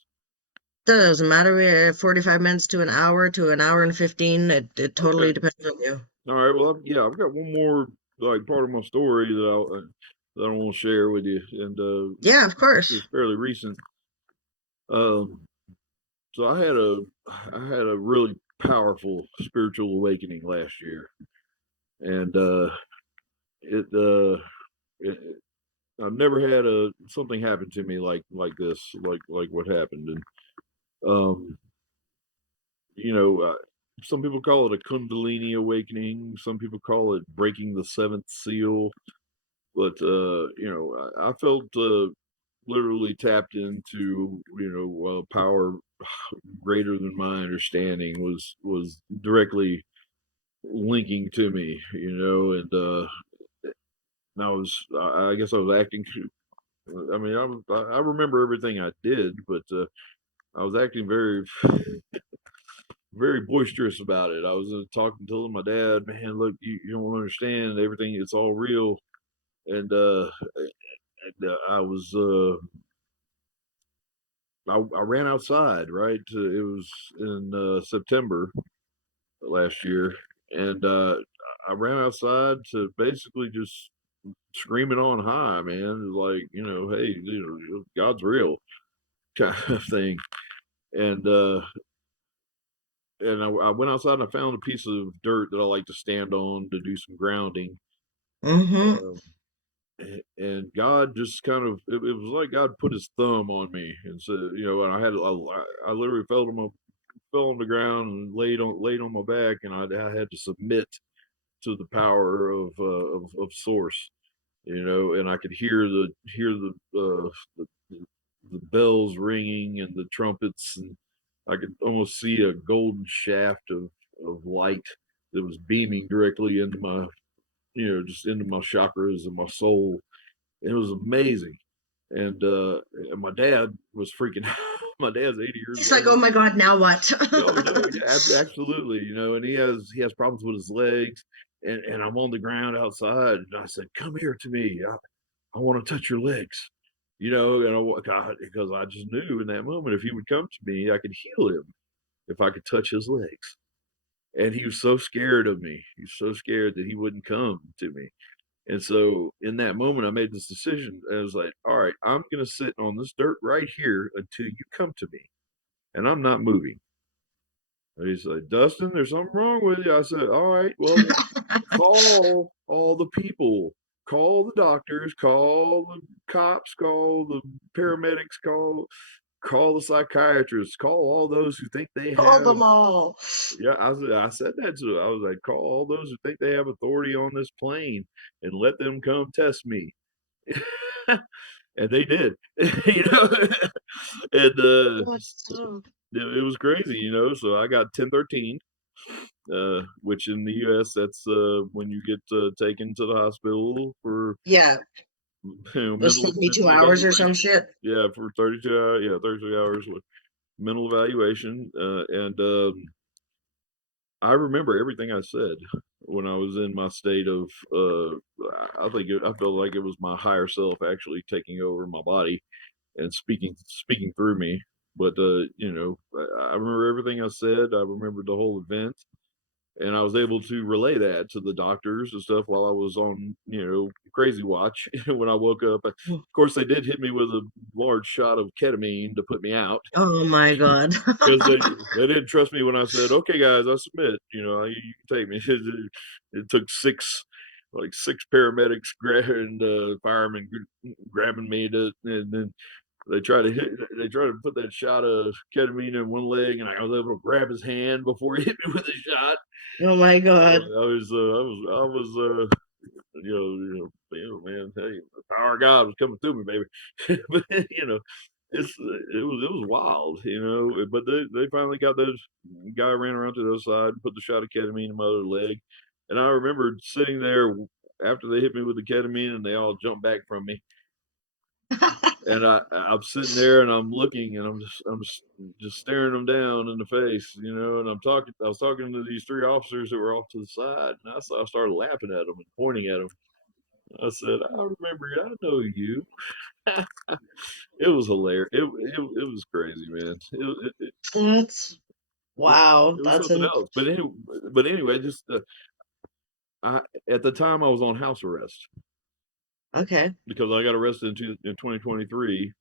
Doesn't matter. We're 45 minutes to an hour and 15. It Okay. totally depends on you. All right. Well, I've got one more like part of my story that I want to share with you, and Yeah, of course. it's fairly recent. Um, so I had a really powerful spiritual awakening last year, and it, it I've never had something happen to me like this, like what happened, and um, you know, some people call it a Kundalini awakening. Some people call it breaking the seventh seal. But you know, I felt literally tapped into power greater than my understanding was directly linking to me. You know, and I guess I was acting. I mean, I remember everything I did, but I was acting very boisterous about it. I was telling my dad, man, look, you don't understand everything. It's all real. And I was I ran outside, right? It was in September last year, and I ran outside to basically just scream it on high, man. Like, hey, God's real, kind of thing. And I went outside and I found a piece of dirt that I like to stand on to do some grounding. Mm-hmm. Um, and God just kind of it was like God put his thumb on me and said, and I literally fell on the ground and laid on my back, and I had to submit to the power of source, and I could the the bells ringing and the trumpets, and I could almost see a golden shaft of light that was beaming directly into my just into my chakras and my soul. It was amazing. And my dad was freaking out. My dad's 80 years It's like, oh old. my God, now what? No, yeah, absolutely. And he has problems with his legs, and I'm on the ground outside, and I said, "Come here to me. I want to touch your legs." God, because I just knew in that moment if he would come to me, I could heal him if I could touch his legs. And he was so scared of me. He was so scared that he wouldn't come to me. And so in that moment, I made this decision. I was like, all right, I'm going to sit on this dirt right here until you come to me, and I'm not moving. And he's like, Dustin, there's something wrong with you. I said, all right, well, call all the people, call the doctors, call the cops, call the paramedics, call the psychiatrists, call all those who think they Call have. them all. Yeah, I said that to. I was like, call all those who think they have authority on this plane and let them come test me. And they did, and What's it was crazy, So I got 1013, which in the U.S. that's when you get taken to the hospital for Yeah, those mental 72 hours or some evaluation. shit. Yeah, for 32 hours. Yeah, 32 hours with mental evaluation, and I remember everything I said when I was in my state of. I felt like it was my higher self actually taking over my body and speaking through me. But I remember everything I said. I remembered the whole event, and I was able to relay that to the doctors and stuff while I was on crazy watch. When I woke up, of course they did hit me with a large shot of ketamine to put me out Oh my God. because they didn't trust me when I said, "Okay, guys, I submit. You can take me." It took six paramedics and firemen grabbing me and then they tried to put that shot of ketamine in one leg, and I was able to grab his hand before he hit me with a shot. Oh my God. Man, hey, the power of God was coming through me, baby. But it was wild, But they finally got those guy ran around to the other side, put the shot of ketamine in my other leg, and I remember sitting there after they hit me with the ketamine, and they all jumped back from me. And I'm sitting there and I'm looking and I'm just staring them down in the face, and I was talking to these three officers who were off to the side, and I started laughing at them and pointing at them. I said, I remember you. I know you. It was hilarious. It was crazy, man. That's It, wow. it was That's something an else. But anyway, just I at the time I was on house arrest okay. because I got arrested in 2023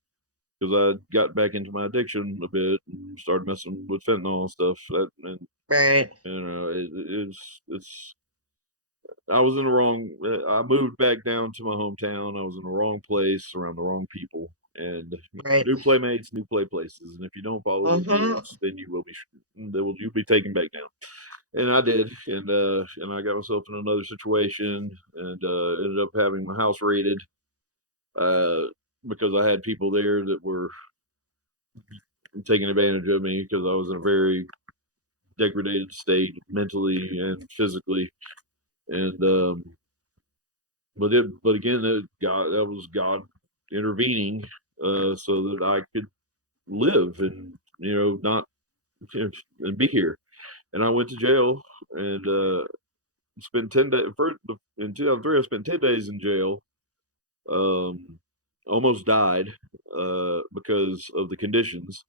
because I got back into my addiction a bit and started messing with fentanyl and stuff. And Right. it's I was in the wrong. I moved back down to my hometown. I was in the wrong place around the wrong people, and Right. new playmates, new play places. And if you don't follow the Mm-hmm. rules, then you'll be taken back down. And I did, and I got myself in another situation, and ended up having my house raided uh, because I had people there that were taking advantage of me because I was in a very degraded state mentally and physically. And but again, that was God intervening so that I could live and not and be here. And I went to jail and spent 10 days. First in 2003, I spent 10 days in jail. Um, Almost died because of the conditions.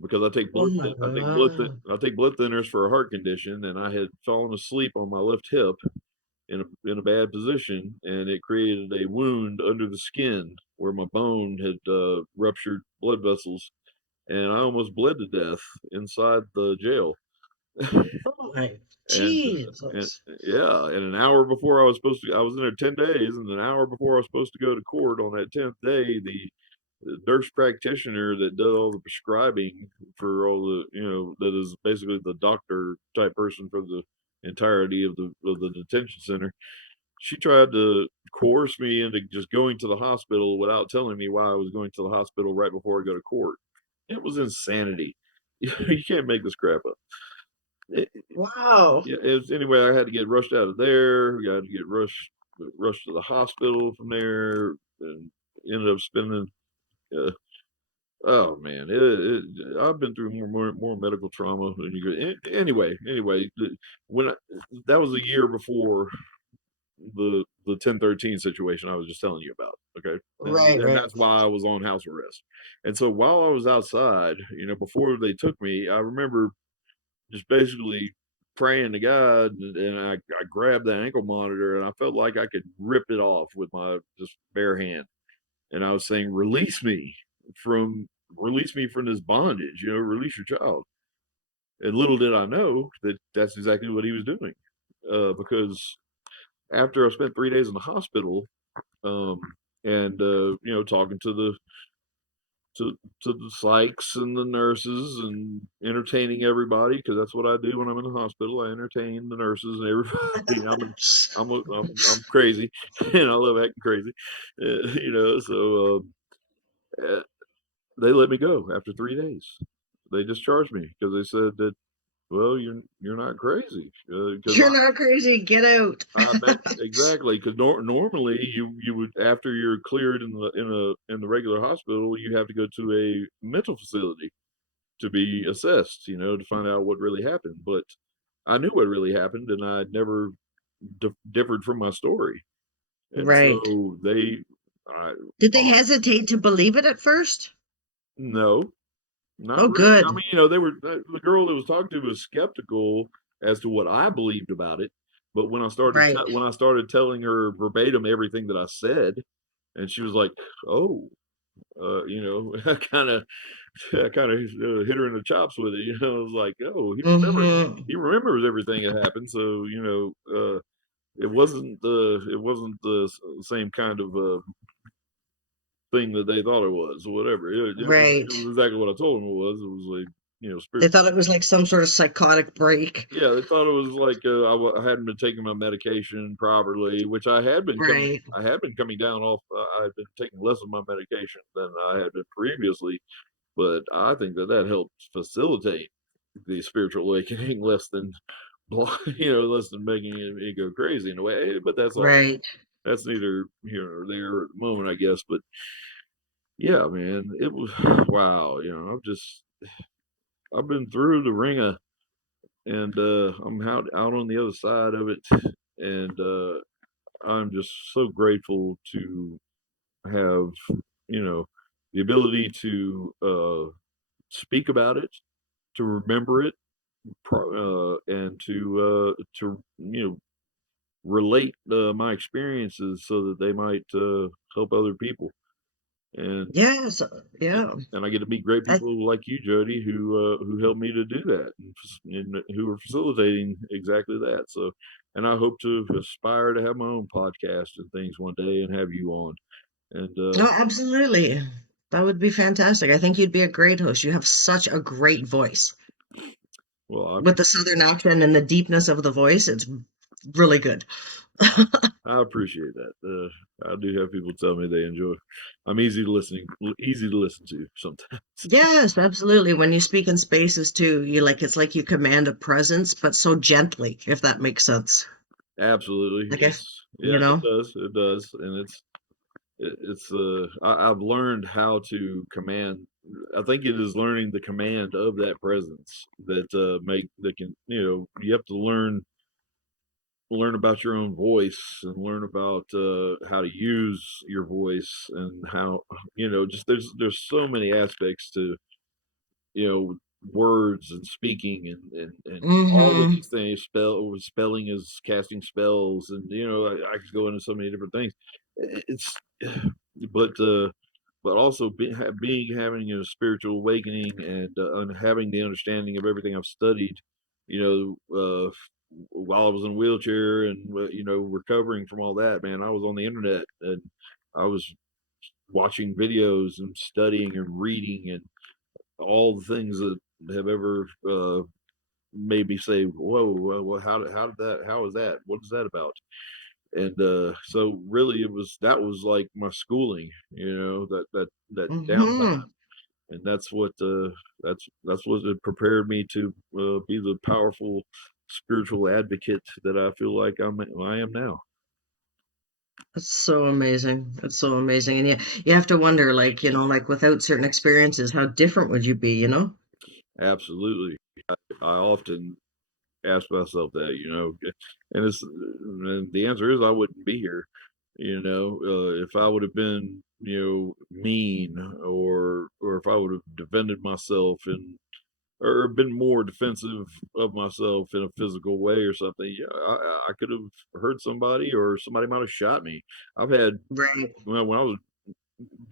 Because Oh my God. I take blood thinners for a heart condition, and I had fallen asleep on my left hip in a bad position, and it created a wound under the skin where my bone had ruptured blood vessels, and I almost bled to death inside the jail. Oh my and and Jesus. yeah, and an hour before I was in there 10 days, and an hour before I was supposed to go to court on that 10th day, the nurse practitioner that does all the prescribing for all the that is basically the doctor type person for the entirety of the detention center. She tried to coerce me into just going to the hospital without telling me why I was going to the hospital right before I go to court. It was insanity. You can't make this crap up. It, Wow. yeah, anyway. I had to get rushed out of there. We had to get rushed to the hospital from there, and ended up spending. Uh, oh man, I've been through more medical trauma than you could. Anyway, when that was a year before the 1013 situation I was just telling you about. Okay. Right, And right. that's why I was on house arrest. And so while I was outside, before they took me, I remember just basically praying to God, and I grabbed that ankle monitor and I felt like I could rip it off with my just bare hand. And I was saying, from release me from this bondage, release your child. And little did I know that that's exactly what he was doing. Because after I spent 3 days in the hospital, um, and talking to to the psychs and the nurses and entertaining everybody because that's what I do when I'm in the hospital. I entertain the nurses and everybody. I'm crazy, and I love acting crazy, So they let me go after 3 days. They discharged me because they said that, well, you're not crazy because You're not crazy. Get out. I bet exactly because normally you would, after you're cleared in the regular hospital, you have to go to a mental facility to be assessed, to find out what really happened. But I knew what really happened, and I never differed from my story. And Right. so I Did they hesitate to believe it at first? no, not Oh, really. I good. mean, the girl that was talking to was skeptical as to what I believed about it. But Right. when I started telling her verbatim everything that I said, and she was like, "Oh, I kind of hit her in the chops with it." I was like, "Oh, Mm-hmm. he remembers everything that happened." So it wasn't the same kind of thing that they thought it was, or whatever. It Right. was exactly what I told them it was. It was like They spiritual. thought it was like some sort of psychotic break. Yeah, they thought it was like I hadn't been taking my medication properly, which Right. I had been coming down off. I'd been taking less of my medication than I had been previously, but I think that helped facilitate the spiritual awakening less than less than making it go crazy in a way. But that's Right. neither here nor there at the moment, I guess. But yeah, man, it was wow. I've been through the ringer, and I'm out on the other side of it, and I'm just so grateful to have the ability to speak about it, to remember it, and to relate my experiences so that they might help other people. And Yes, yeah. and I get to meet great I, people like you, Jody, who helped me to do that, and who are facilitating exactly that. So, and I hope to aspire to have my own podcast and things one day, and have you on. And no, absolutely. That would be fantastic. I think you'd be a great host. You have such a great voice. well, With the southern accent and the deepness of the voice, it's really good. I appreciate that. I do have people tell me they enjoy. I'm easy to listen to sometimes. Yes, absolutely. When you speak in spaces too, it's like you command a presence, but so gently, if that makes sense. Absolutely, Like if, yeah, you it know? does, it does, and I've learned how to command. I think it is learning the command of that presence that make that can you have to learn about your own voice and learn about how to use your voice and how just there's so many aspects to words and speaking and all of Mm-hmm. these things. Spelling is casting spells, and I could go into so many different things. It's but also being having a spiritual awakening and having the understanding of everything I've studied, while I was in a wheelchair and recovering from all that. Man, I was on the internet and I was watching videos and studying and reading and all the things that have ever made me say, "Whoa, well, How is that? What is that about?" And so really, that was like my schooling, that Mm-hmm. downtime, and that's what it prepared me to be the powerful spiritual advocate that I feel like I am now. It's so amazing. It's so amazing. And you have to wonder, like without certain experiences, how different would you be, you know? Absolutely, I often ask myself that, and the answer is I wouldn't be here, if I would have been, mean or if I would have defended myself and or been more defensive of myself in a physical way or something. Yeah, I could have hurt somebody or somebody might have shot me. I've had Right. when I was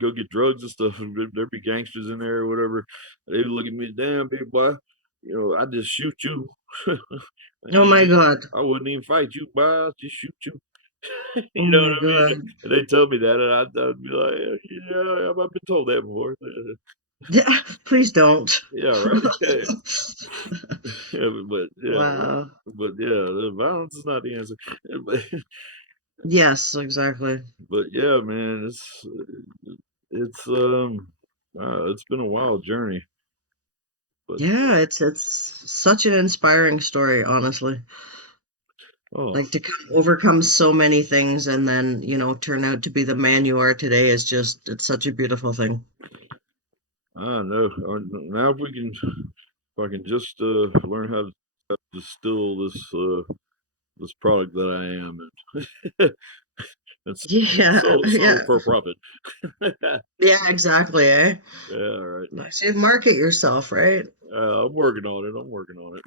go get drugs and stuff, there'd be gangsters in there or whatever. They'd look at me, damn big boy, I just shoot you. Oh my God. I wouldn't even fight you, boy. I'll just shoot you. Oh You know what my I mean? God. And they tell me that, and I'd be like, yeah, I've been told that before. Yeah, please don't. Yeah, right. Yeah, yeah, Wow. but yeah, the violence is not the answer. But, Yes, exactly. but yeah, man, it's been a wild journey, but Yeah, it's such an inspiring story, honestly. oh, Like to overcome so many things and then, turn out to be the man you are today is just, it's such a beautiful thing. I know. Now if I can just learn how to distill this product that I am, and it's Yeah, sold yeah. for profit. Yeah, exactly, eh? Yeah, right. Nice. You market yourself, right? I'm working on it. I'm working on it.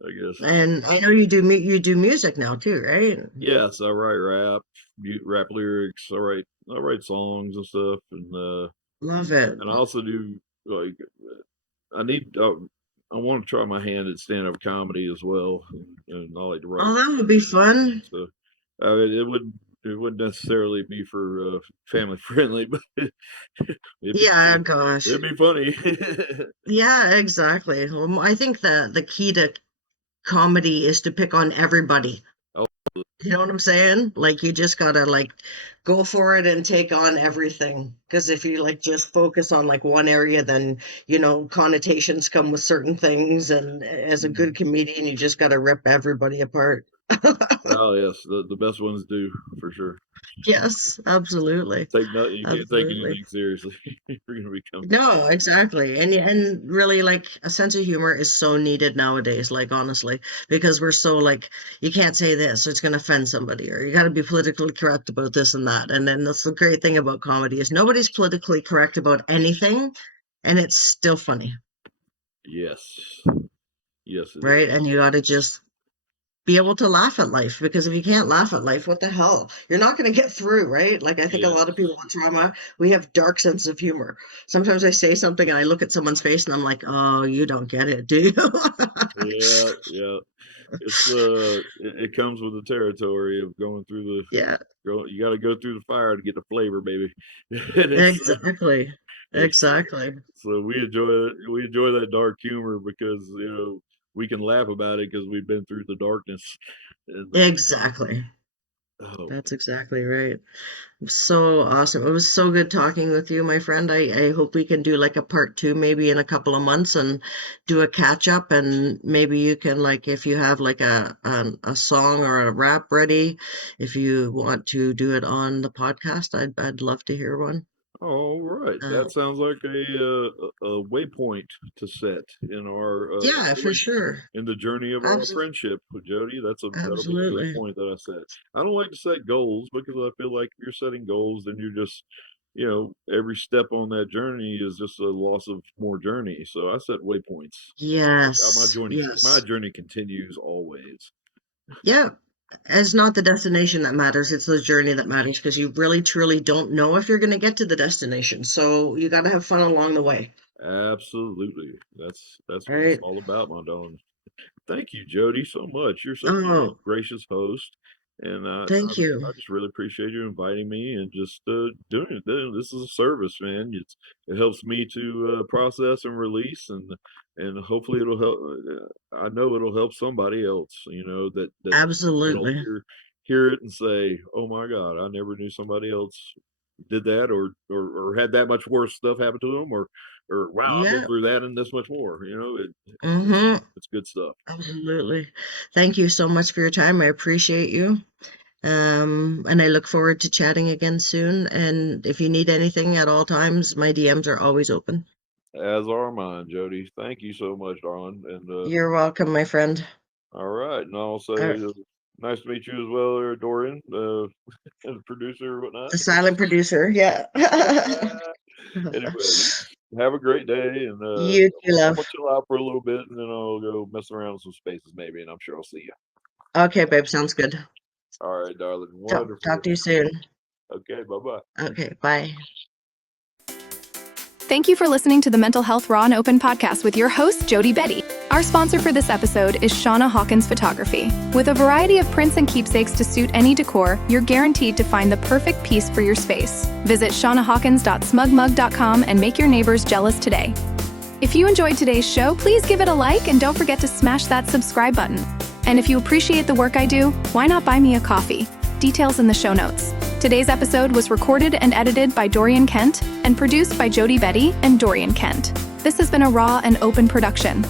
I guess. And I know you do music now too, right? Yes, I write rap lyrics. I write songs and stuff, Love it. and I also do like I need. I want to try my hand at stand up comedy as well, and I like to write. Oh, that would be fun. So it wouldn't necessarily be for family friendly, but it'd be Yeah, gosh. it'd be funny. Yeah, exactly. Well, I think the key to comedy is to pick on everybody. Oh, You know what I'm saying? Like you just gotta like go for it and take on everything. Because if you like just focus on like one area, then connotations come with certain things. And as a good comedian, you just gotta rip everybody apart. Oh yes, the best ones do for sure. Yes, absolutely. Take nothing. You can't take Absolutely. anything seriously. You're gonna become. No, exactly. And really like a sense of humor is so needed nowadays, like honestly, because we're so like you can't say this or it's gonna offend somebody or you gotta be politically correct about this and that. And then that's the great thing about comedy is nobody's politically correct about anything and it's still funny, Yes, yes, it right? is. And you gotta just be able to laugh at life because if you can't laugh at life, what the hell? You're not going to get through, right? Like I think a Yes. lot of people with trauma, we have dark sense of humor. Sometimes I say something and I look at someone's face and I'm like, "Oh, you don't get it, do you?" Yeah, yeah. It's it comes with the territory of going through the Yeah, go. You got to go through the fire to get the flavor, baby. And exactly. it's Exactly. so we enjoy it. We enjoy that dark humor because we can laugh about it because we've been through the darkness. And Exactly. oh, That's exactly right. So awesome. It was so good talking with you, my friend. I hope we can do like a part two maybe in a couple of months and do a catch up and maybe you can like if you have like a song or a rap ready, if you want to do it on the podcast, I'd love to hear one. all right. Uh, That sounds like a waypoint to set in our yeah, for relation sure. in the journey of our Absolutely. friendship with Jody. That'll be a Absolutely. waypoint that I set. I don't like to set goals because I feel like if you're setting goals, then you're just every step on that journey is just a loss of more journey. So I set waypoints. Yes. My Yes. journey continues always. Yeah. It's not the destination that matters, it's the journey that matters because you really truly don't know if you're going to get to the destination. So you got to have fun along the way. Absolutely. That's what it's Right. all about, my darling. Thank you, Jody, so much. You're such a Oh, gracious host, and thank you. I just really appreciate you inviting me and just doing it. This is a service, man. It helps me to process and release, and hopefully it'll help. I know it'll help somebody else. That'll Absolutely. hear it and say, "Oh my God, I never knew somebody else did that, or had that much worse stuff happen to them, or wow, I've been Yeah. through that and this much more." Mm-hmm. It's good stuff. Absolutely. Thank you so much for your time. I appreciate you. And I look forward to chatting again soon. And if you need anything at all times, my DMs are always open. As are mine, Jody. Thank you so much, darling. And You're welcome, my friend. all right, and I'll Uh, say nice to meet you as well, there, Dorian, and producer or whatnot. the silent producer. Yeah. Anyway, you have a great day, and You too, I'm love. gonna chill out for a little bit, and then I'll go mess around with some spaces maybe, and I'm sure I'll see you. Okay, babe. Sounds good. All right, darling. Talk Wonderful. to you soon. Okay, bye bye. Okay, bye. Thank you for listening to the Mental Health Raw and Open podcast with your host, Jody Betty. Our sponsor for this episode is Shauna Hawkins Photography. With a variety of prints and keepsakes to suit any decor, you're guaranteed to find the perfect piece for your space. Visit shaunahawkins.smugmug.com and make your neighbors jealous today. If you enjoyed today's show, please give it a like and don't forget to smash that subscribe button. And if you appreciate the work I do, why not buy me a coffee? Details in the show notes. Today's episode was recorded and edited by Dorian Kent and produced by Jody Betty and Dorian Kent. This has been a Raw and Open production.